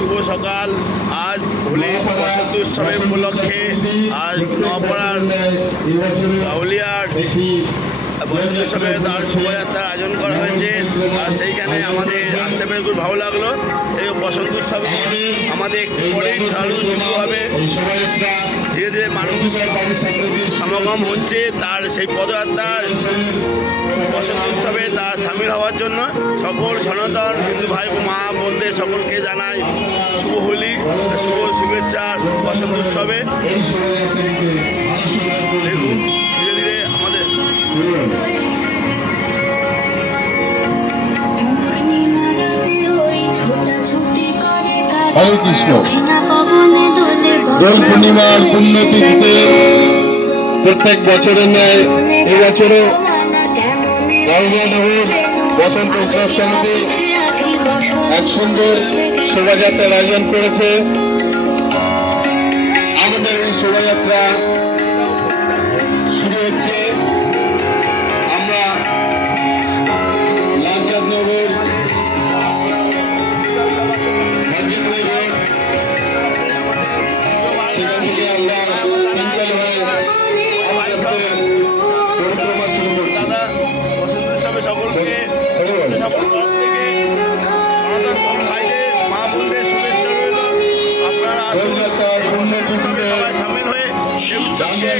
শুভ সকাল। আজ হোলি বসন্ত উৎসবের উপলক্ষে আজ নওপাড়ার গাউলিয়ার বসন্ত উৎসবে তার শোভাযাত্রার আয়োজন করা হয়েছে। আর সেইখানে আমাদের আসতে পেরে খুব ভালো লাগলো। এই বসন্ত উৎসবে আমাদের একটু পরেই চালু শুরু হবে। ধীরে ধীরে মানুষ সমাগম হচ্ছে তার সেই পদযাত্রার বসন্ত উৎসবে তার সামিল হওয়ার জন্য সকল সনাতন হিন্দু ভাই মা বোনদের সকলকে জানাই শুভ হোলি, শুভ শুভেচ্ছা বসন্ত উৎসবে। দেখুন ধীরে ধীরে আমাদের হরে কৃষ্ণ। দোল পূর্ণিমার পুণ্যতিথিতে প্রত্যেক বছরের ন্যায় এবছরও গঙ্গানগর বসন্ত উৎসব সমিতি এক সুন্দর শোভাযাত্রার আয়োজন করেছে। আমাদের এই শোভাযাত্রা শুরু হচ্ছে। আমরা লালচাঁদনগর দাদা বসন্ত উৎসবে সকলকে সকল তরফ থেকে সনাতন ভাইদের মা বোনদের শুভেচ্ছা রইল। আপনারা আসুন বসন্ত উৎসবে সবাই সামিল হয়ে এই উৎসবকে